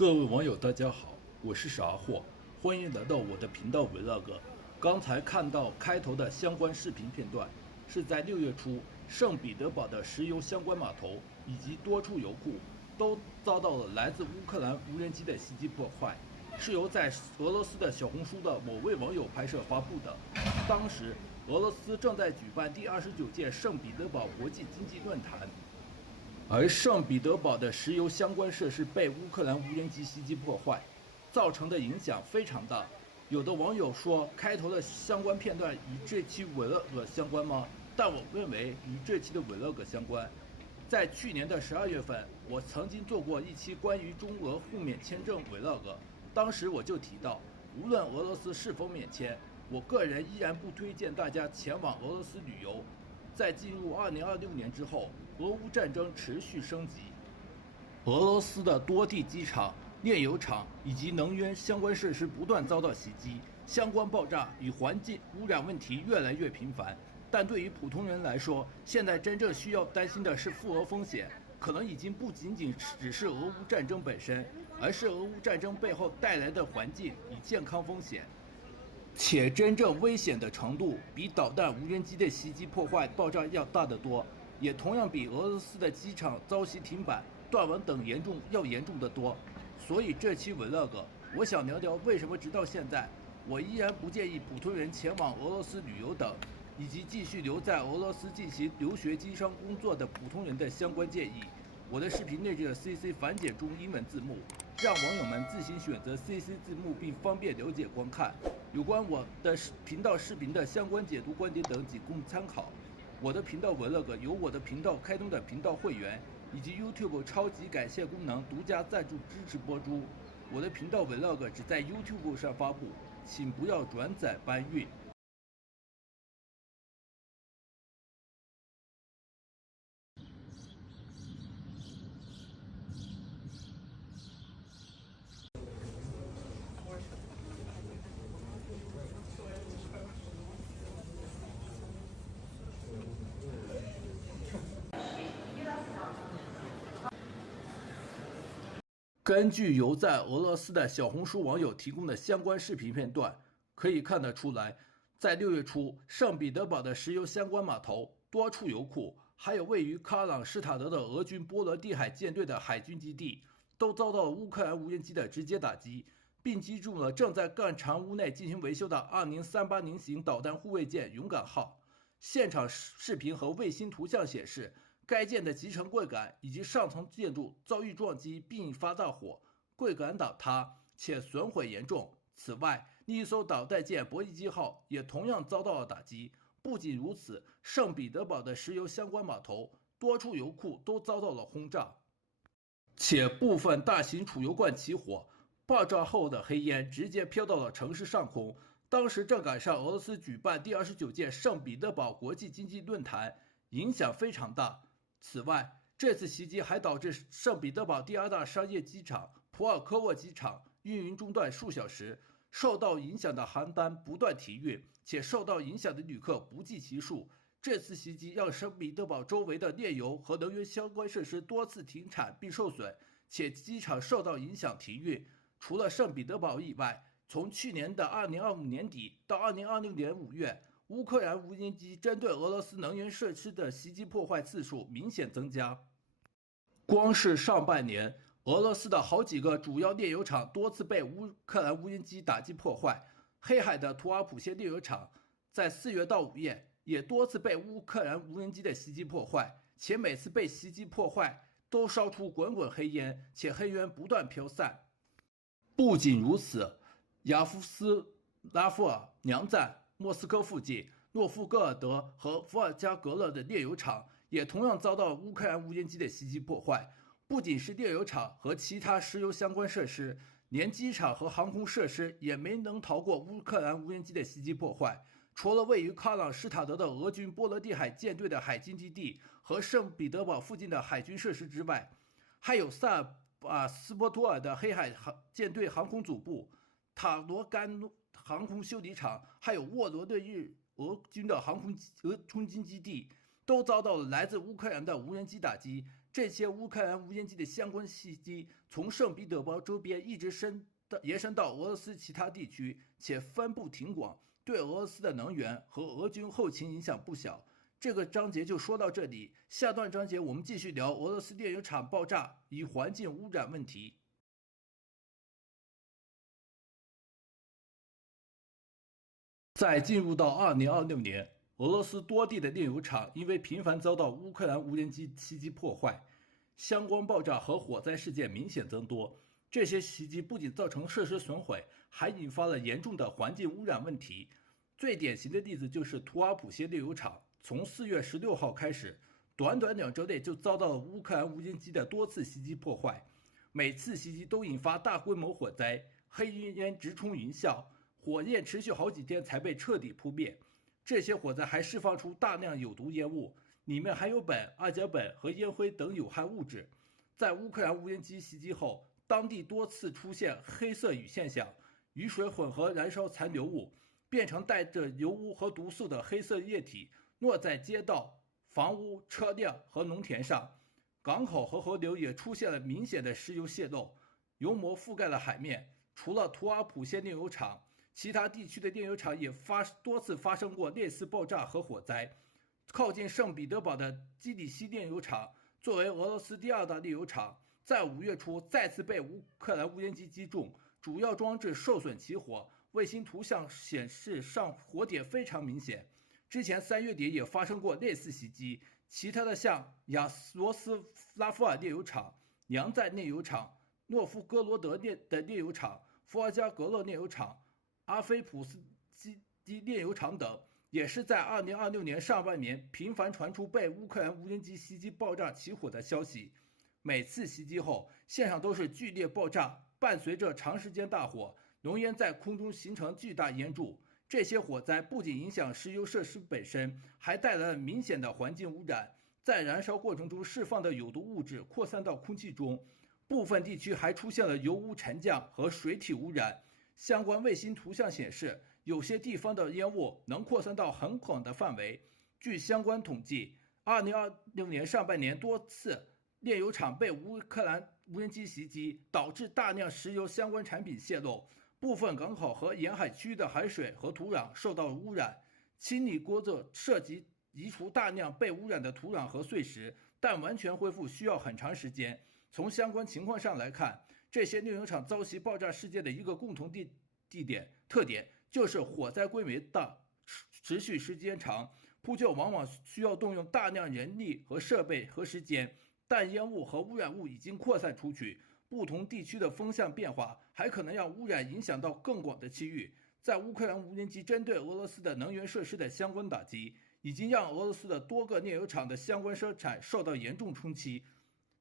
各位網友大家好，我是傻貨，歡迎來到我的頻道 Vlog。剛才看到開頭的相關視頻片段，是在6月初，聖彼得堡的石油相關碼頭以及多處油庫都遭到了來自烏克蘭無人機的襲擊破壞，是由在俄羅斯的小紅書的某位網友拍攝發布的。當時，俄羅斯正在舉辦第29屆聖彼得堡國際經濟論壇。而聖彼得堡的石油相關設施被烏克蘭無人機襲擊破壞，造成的影響非常大。有的網友說，開頭的相關片段與這期 Vlog 相關嗎？但我認為與這期的 Vlog 相關。在去年的12月份，我曾經做過一期關於中俄互免簽證 Vlog，當時我就提到，無論俄羅斯是否免簽，我個人依然不推薦大家前往俄羅斯旅遊。在进入2026年之後，俄烏戰爭持續升級，俄羅斯的多地機場、煉油廠以及能源相關設施不斷遭到襲擊，相關爆炸與環境污染問題越來越頻繁。但對於普通人來說，現在真正需要擔心的是赴俄風險，可能已經不僅僅只是俄烏戰爭本身，而是俄烏戰爭背後帶來的環境與健康風險。且真正危險的程度比導彈、無人機的襲擊、破壞、爆炸要大得多，也同樣比俄羅斯的機場遭襲停擺、斷網等要嚴重得多。所以這期 Vlog， 我想聊聊為什麼直到現在，我依然不建議普通人前往俄羅斯旅遊等，以及繼續留在俄羅斯進行留學經商工作的普通人的相關建議。我的視頻內置了 CC 繁簡中英文字幕，讓網友們自行選擇 CC 字幕並方便了解觀看。有關我的頻道視頻的相關解讀觀點等僅供參考。我的頻道 Vlog 由我的頻道開通的頻道會員以及 YouTube 超級感謝功能獨家贊助支持播出。我的頻道 Vlog 只在 YouTube 上發布，請不要轉載搬運。根據由在俄羅斯的小紅書網友提供的相關視頻片段，可以看得出來，在6月初，聖彼得堡的石油相關碼頭、多處油庫，還有位於喀朗施塔德的俄軍波羅的海艦隊的海軍基地，都遭到了烏克蘭無人機的直接打擊，並擊中了正在幹船塢內進行維修的20380型導彈護衛艦勇敢號。現場視頻和衛星圖像顯示，該艦的集成櫃桿以及上層建築遭遇撞擊並引發大火，櫃桿倒塌且損毀嚴重。此外，另一艘導彈艦博伊基號也同樣遭到了打擊。不僅如此，聖彼得堡的石油相關碼頭、多處油庫都遭到了轟炸，且部分大型儲油罐起火，爆炸後的黑煙直接飄到了城市上空。當時正趕上俄羅斯舉辦第29屆聖彼得堡國際經濟論壇，影響非常大。此外，這次襲擊還導致聖彼得堡第2大商業機場普爾科沃機場運營中斷數小時，受到影響的航班不斷停運，且受到影響的旅客不計其數。這次襲擊讓聖彼得堡周圍的煉油和能源相關設施多次停產並受損，且機場受到影響停運。除了聖彼得堡以外，從去年的2025年底到2026年5月，烏克蘭無人機針對俄羅斯能源設施的襲擊破壞次數明顯增加。光是上半年，俄羅斯的好幾個主要煉油廠多次被烏克蘭無人機打擊破壞。黑海的图阿普谢煉油廠在4月到5月也多次被烏克蘭無人機的襲擊破壞，且每次被襲擊破壞都燒出滾滾黑煙，且黑煙不斷飄散。不僅如此，亞夫斯拉夫爾、娘贊、莫斯科附近諾夫哥尔德和伏尔加格勒的煉油廠也同樣遭到烏克蘭無人機的襲擊破壞。不僅是煉油廠和其他石油相關設施，連機場和航空設施也沒能逃過烏克蘭無人機的襲擊破壞。除了位於喀朗施塔德的俄軍波羅的海艦隊的海軍基地和聖彼得堡附近的海軍設施之外，還有薩爾斯波托爾的黑海艦隊航空總部、塔羅甘航空修理廠，還有沃罗涅日俄军的航空基地，都遭到了来自烏克蘭的无人机打擊，這些烏克蘭無人機的相關襲擊從聖彼得堡周邊一直延伸到俄羅斯其他地區，且分布挺廣，對俄羅斯的能源和俄軍後勤影響不小。這個章節就說到這裡，下段章節我們繼續聊俄羅斯煉油廠爆炸與環境污染問題。在進入到2026年，俄羅斯多地的煉油廠因為頻繁遭到烏克蘭無人機襲擊破壞，相關爆炸和火災事件明顯增多。這些襲擊不僅造成設施損毀，還引發了嚴重的環境污染問題。最典型的例子就是图阿普謝煉油廠，從4月16號開始，短短2週內就遭到了烏克蘭無人機的多次襲擊破壞，每次襲擊都引發大規模火災，黑煙直衝雲霄，火焰持續好幾天才被徹底撲滅。這些火災還釋放出大量有毒煙霧，裡面含有苯、阿甲苯和煙灰等有害物質。在烏克蘭無人機襲擊後，當地多次出現黑色雨現象，雨水混合燃燒殘留物，變成帶着油污和毒素的黑色液體，落在街道、房屋、車輛和農田上。港口和河流也出現了明顯的石油泄漏，油膜覆蓋了海面。除了图阿普謝煉油廠，其他地区的煉油厂也多次發生過類似爆炸和火災。靠近聖彼得堡的基里希煉油廠，作為俄羅斯第2大煉油廠，在5月初再次被烏克蘭無人機擊中，主要裝置受損起火，衛星圖像顯示上火点非常明顯。之前3月底也發生過類似襲擊，其他的像亞羅斯拉夫爾煉油廠、娘寨煉油廠、諾夫哥羅德的煉油廠、伏尔加格勒煉油廠、阿菲普斯基煉油厂等，也是在2026年上半年頻繁傳出被烏克蘭無人機襲擊爆炸起火的消息。每次襲擊後，現場都是劇烈爆炸，伴隨着長時間大火，濃煙在空中形成巨大煙柱。這些火災不僅影響石油設施本身，還帶來了明顯的環境污染。在燃燒過程中釋放的有毒物質擴散到空氣中，部分地區還出現了油污沉降和水體污染。相關衛星圖像顯示，有些地方的煙霧能擴散到很廣的範圍。據相關統計，2026年上半年多次煉油廠被烏克蘭無人機襲擊，導致大量石油相關產品泄漏，部分港口和沿海區域的海水和土壤受到污染。清理工作涉及移除大量被污染的土壤和碎石，但完全恢復需要很長时間。從相關情況上来看，這些煉油廠遭襲爆炸事件的一個共同特點就是火災規模大、持續時間長，撲救往往需要動用大量人力和設備和時間。但煙霧和污染物已經擴散出去，不同地區的風向變化還可能讓污染影響到更廣的區域。在烏克蘭無人機針對俄羅斯的能源設施的相關打擊，已經讓俄羅斯的多個煉油廠的相關生產受到嚴重衝擊，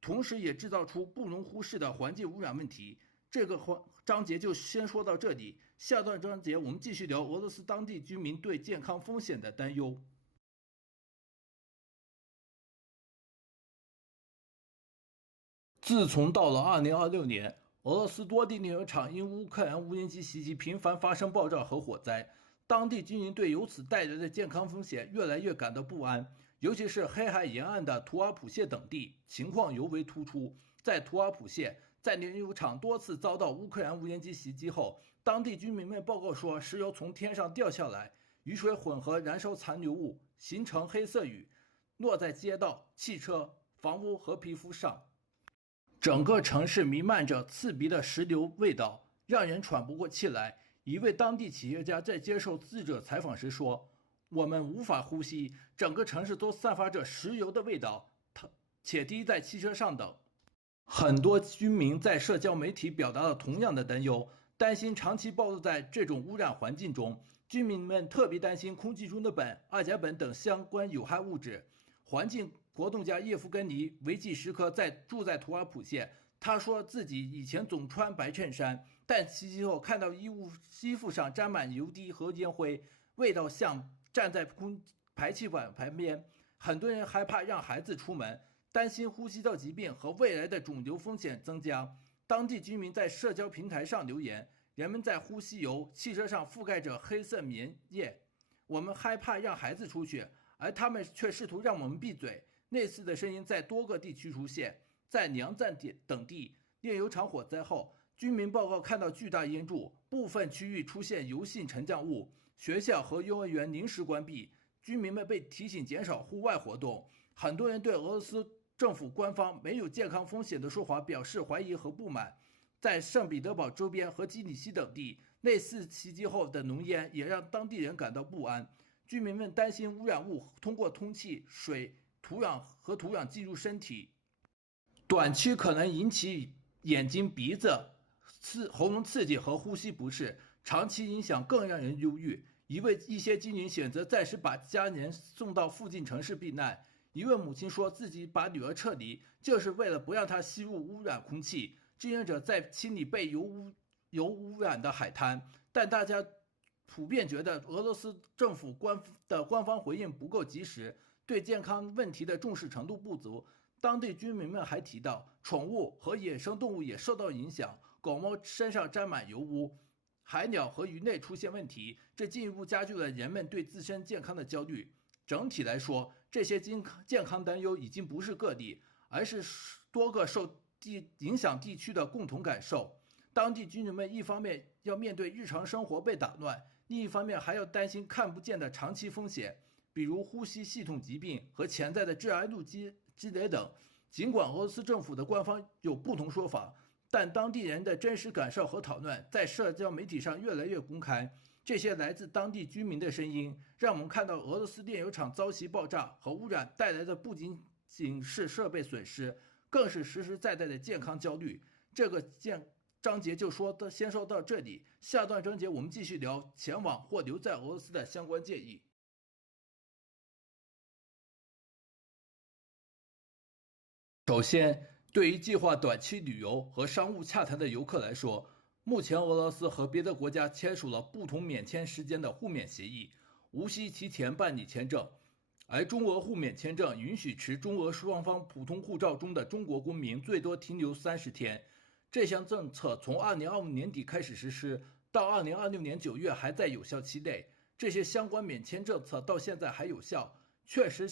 同時也制造出不容忽視的環境污染問題。這個章節就先說到這裡，下段章節我們繼續聊俄羅斯當地居民對健康風險的擔憂。自從到了2026年，俄羅斯多地煉油廠因烏克蘭無人機襲擊頻繁發生爆炸和火災，當地居民對由此帶來的健康風險越來越感到不安，尤其是黑海沿岸的图阿普謝等地，情況尤為突出。在圖阿普謝，在煉油廠多次遭到烏克蘭無人機襲擊後，當地居民們報告說，石油從天上掉下來，雨水混合燃燒殘留物，形成黑色雨，落在街道、汽車、房屋和皮膚上。整個城市彌漫着刺鼻的石油味道，讓人喘不過氣來。一位當地企業家在接受記者採訪時說：“我們無法呼吸，整個城市都散發着石油的味道，且滴在汽車上等。”很多居民在社交媒體表達了同樣的擔憂，擔心長期暴露在這種污染環境中。居民們特別擔心空氣中的苯、阿甲苯等相關有害物質。環境活動家叶夫根尼·維季什科住在图阿普謝，他說自己以前總穿白襯衫，但襲擊後看到衣服上沾滿油滴和煙灰，味道像站在排氣管旁邊。很多人害怕讓孩子出門，擔心呼吸道疾病和未來的腫瘤風險增加。當地居民在社交平台上留言，人們在呼吸油，汽車上覆蓋着黑色棉液，我們害怕讓孩子出去，而他們卻試圖讓我們閉嘴。類似的聲音在多個地區出現。在娘站等地煉油廠火災後，居民報告看到巨大煙柱，部分區域出現油性沉降物，學校和幼兒園臨時關閉，居民們被提醒減少戶外活動。很多人對俄羅斯政府官方沒有健康風險的說法表示懷疑和不滿。在聖彼得堡周邊和基里西等地，類似襲擊後的濃煙也讓當地人感到不安。居民們擔心污染物通過空氣、水、土壤進入身體，短期可能引起眼睛、鼻子、喉嚨刺激和呼吸不適，長期影響更讓人憂鬱。一些居民選擇暫時把家人送到附近城市避難。一位母親說自己把女兒撤離，就是為了不讓她吸入污染空氣。志願者在清理被油污染的海灘，但大家普遍觉得俄羅斯政府官方回应不夠及時，對健康問題的重視程度不足。當地居民們還提到，寵物和野生動物也受到影響，狗貓身上沾滿油污，海鳥和魚類出現問題，這進一步加劇了人們對自身健康的焦慮。整體來說，這些健康擔憂已經不是個例，而是多個受影響地區的共同感受。當地居民們一方面要面對日常生活被打亂，另一方面還要擔心看不見的長期風險，比如呼吸系統疾病和潛在的致癌物積累等。儘管俄羅斯政府的官方有不同說法，但当地人的真實感受和討論在社交媒體上越來越公開。這些來自當地居民的聲音，讓我們看到俄羅斯煉油廠遭襲爆炸和污染帶來的不僅是設備損失，更是實實在在的健康焦慮。這個章節就先說到這裡，下段章節我們繼續聊前往或留在俄羅斯的相關建議。首先，對於計劃短期旅遊和商務洽談的遊客來說，目前俄羅斯和別的國家簽署了不同免簽時間的互免協議，無需提前辦理簽證。而中俄互免簽證允許持中俄双方普通護照中的中國公民最多停留30天。這項政策從2025年底開始實施，到2026年9月還在有效期內。這些相關免簽政策到現在還有效，確實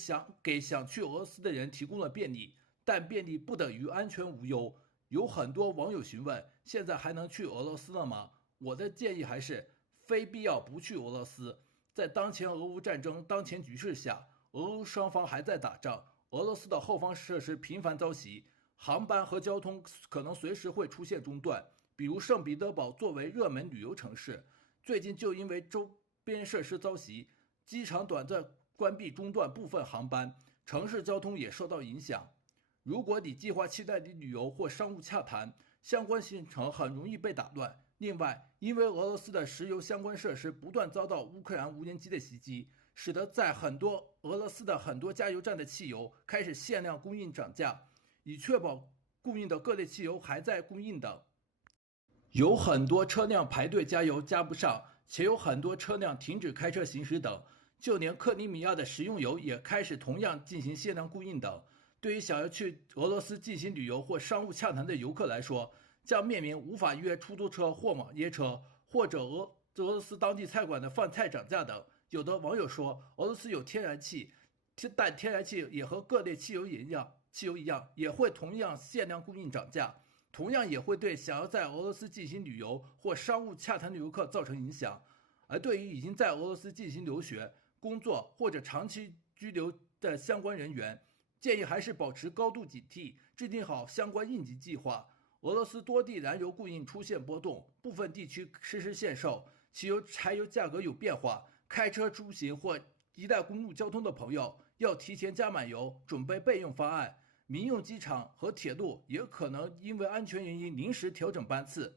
想去俄羅斯的人提供了便利，但便利不等於安全無憂。有很多網友詢問，現在還能去俄羅斯了嗎？我的建議還是非必要不去俄羅斯。在當前俄烏戰爭当前局勢下，俄烏雙方還在打仗，俄羅斯的後方設施頻繁遭襲，航班和交通可能隨時會出現中斷。比如聖彼得堡作為熱門旅遊城市，最近就因為周邊設施遭襲，機場短暫關閉中斷部分航班，城市交通也受到影響。如果你計劃期待的旅遊或商務洽談，相關行程很容易被打亂。另外，因為俄羅斯的石油相關設施不断遭到烏克蘭無人機的襲擊，使得在俄羅斯的很多加油站的汽油開始限量供應漲價，以確保供應的各類汽油還在供應等。有很多車輛排隊加油加不上，且有很多車輛停止開車行駛等。就連克里米亞的食用油也開始同樣進行限量供應等。對於想要去俄羅斯進行旅遊或商務洽談的游客來說，將面臨無法約出租車或網约車，或者俄羅斯当地菜馆的饭菜漲價等。有的網友說，俄羅斯有天然氣，但天然气也和各類汽油一樣，也會同樣限量供應漲價，同樣也會對想要在俄羅斯進行旅遊或商務洽談的遊客造成影響。而對於已經在俄羅斯進行留學、工作或者長期居留的相關人員，建議還是保持高度警惕，制定好相關應急計劃。俄羅斯多地燃油供應出現波動，部分地區實施限售，柴油價格有變化。開車出行或依賴公路交通的朋友要提前加滿油，準備備用方案。民用機場和鐵路也可能因為安全原因臨時調整班次。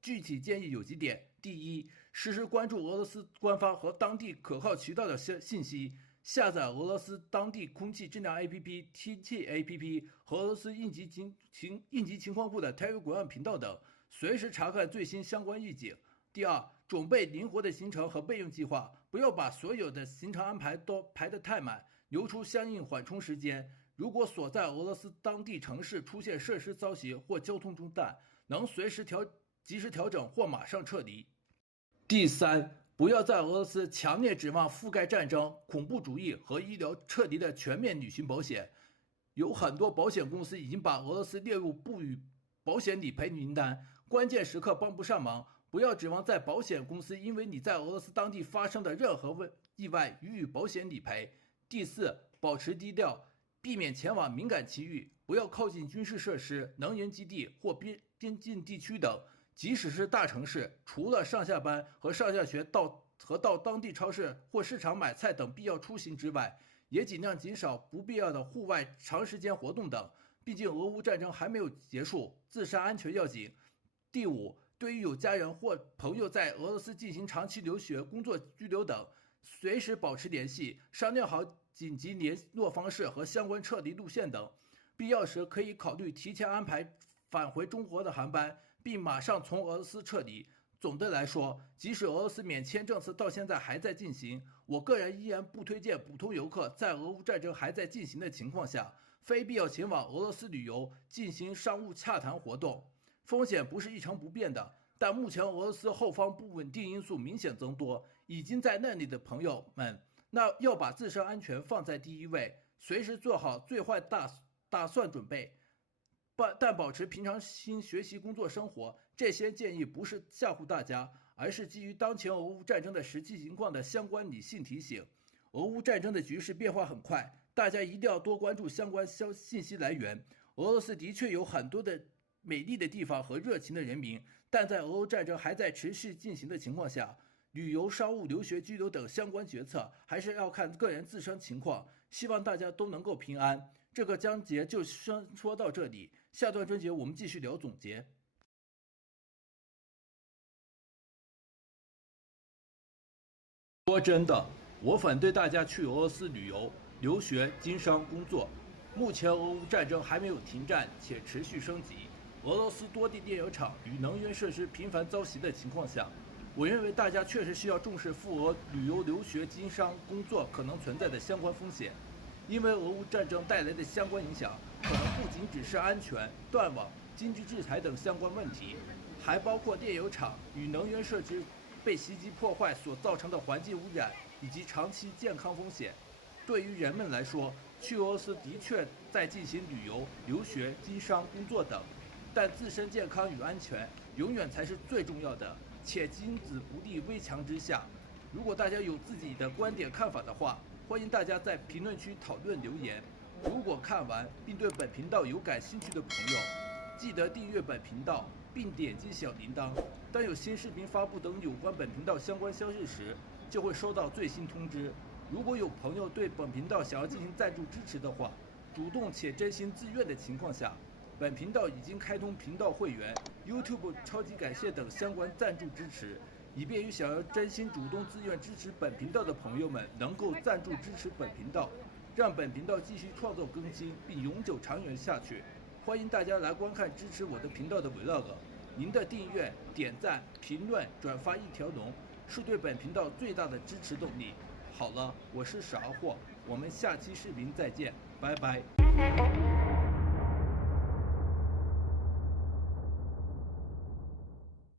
具體建議有幾點：第一，時時關注俄羅斯官方和當地可靠渠道的信息。下載俄羅斯當地空氣質量 APP、天氣 APP 和俄羅斯应急情況部的 Telegram 頻道等，隨時查看最新相關預警。第二，準備靈活的行程和備用計劃，不要把所有的行程安排都排得太滿，留出相應緩衝時間。如果所在俄羅斯當地城市出現設施遭襲或交通中斷，能隨時及時調整或馬上撤離。第三，不要在俄羅斯強烈指望覆蓋戰爭、恐怖主義和醫療撤離的全面旅行保險。有很多保險公司已經把俄羅斯列入不予保險理賠名單，關鍵時刻幫不上忙。不要指望在保險公司因為你在俄羅斯當地發生的任何意外予以保險理賠。第四，保持低調，避免前往敏感区域，不要靠近軍事設施、能源基地或邊境地區等。即使是大城市，除了上下班和上下學到當地超市或市場買菜等必要出行之外，也尽量减少不必要的户外長时间活动等。畢竟俄烏戰爭還沒有結束，自身安全要緊。第五，對於有家人或朋友在俄羅斯進行長期留學、工作居留等，隨時保持聯繫，商量好緊急聯絡方式和相關撤離路線等。必要時可以考慮提前安排返回中國的航班，並馬上從俄羅斯撤離。總的來說，即使俄羅斯免簽政策到現在還在進行，我個人依然不推薦普通遊客在俄烏戰爭還在進行的情況下，非必要前往俄羅斯旅遊進行商務洽談活動。風險不是一成不變的，但目前俄羅斯後方不穩定因素明顯增多，已經在那裡的朋友們，那要把自身安全放在第一位，隨時做好最壞打算準備，但保持平常心學習、工作、生活。這些建議不是嚇唬大家，而是基於當前俄烏戰爭的實際情況的相關理性提醒。俄烏戰爭的局勢變化很快，大家一定要多關注相關信息來源。俄羅斯的確有很多的美麗的地方和熱情的人民，但在俄烏戰爭還在持續進行的情況下，旅遊、商務、留學、居留等相關決策還是要看個人自身情況。希望大家都能夠平安。這個章節就先說到這裡，下段章節我們繼續聊總結。說真的，我反對大家去俄羅斯旅遊、留學、經商、工作。目前俄烏戰爭還沒有停戰且持續升級，俄羅斯多地電油廠與能源設施頻繁遭襲的情況下，我認為大家確實需要重視赴俄旅遊、留學、經商、工作可能存在的相關風險。因為俄烏戰爭帶來的相關影響，可能不僅只是安全、斷網、經濟制裁等相關問題，還包括電油廠與能源設施被襲擊破壞所造成的環境污染以及長期健康風險。對於人們來說，去俄羅斯的確在進行旅遊、留學、經商、工作等，但自身健康與安全永遠才是最重要的，且君子不立危牆之下。如果大家有自己的觀點看法的話，歡迎大家在評論區討論留言。如果看完並對本頻道有感興趣的朋友，記得訂閱本頻道並點擊小鈴鐺，當有新視頻發布等有關本頻道相關消息時，就會收到最新通知。如果有朋友对本頻道想要進行贊助支持的話，主動且真心自願的情況下，本頻道已經開通頻道會員、YouTube 超級感謝等相關贊助支持，以便於想要真心主動自願支持本頻道的朋友們能夠贊助支持本頻道，讓本頻道繼續創作更新並永久長遠下去。歡迎大家來觀看支持我的頻道的 Vlog， 您的訂閱、點讚、評論、轉發一條龍，是對本頻道最大的支持動力。好了，我是傻貨，我們下期視頻再見，拜拜。